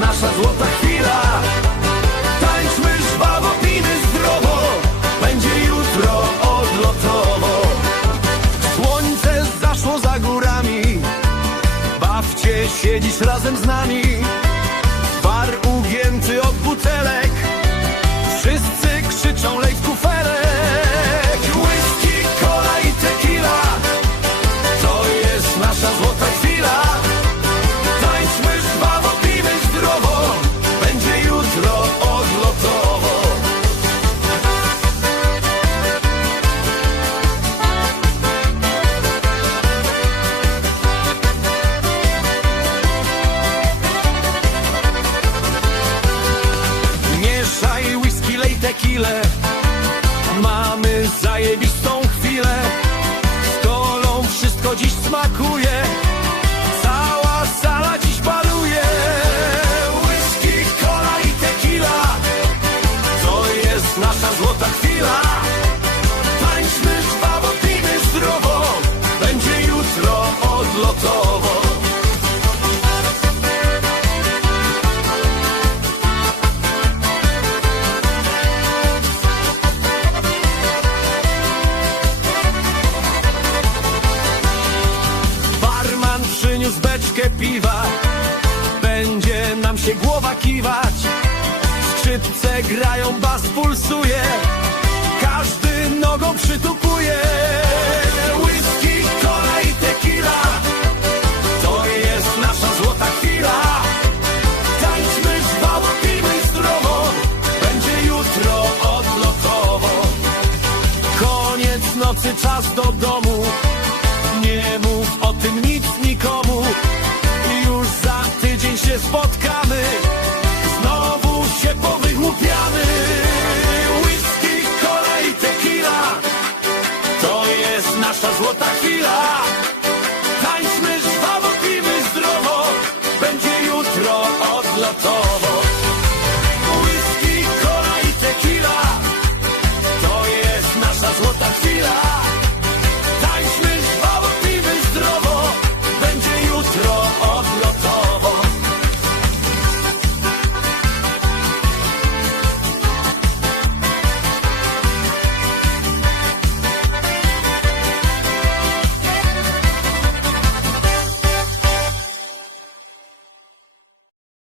nasza złota chwila. Tańczmy żwawo, pijmy zdrowo. Będzie jutro odlotowo. Słońce zaszło za górami. Bawcie się dziś razem z nami. Bar ugięty od butelek. Wszyscy Mamy zajebistą chwilę. Z kolą wszystko dziś smakuje piwa. Będzie nam się głowa kiwać. Skrzypce grają, bas pulsuje. Każdy nogą przytupuje. Whisky, cola i tequila. To jest nasza złota chwila. Tańczmy żwawo, pijmy zdrowo. Będzie jutro odlotowo. Koniec nocy, czas do domu. Nie mów o tym vou tá aqui.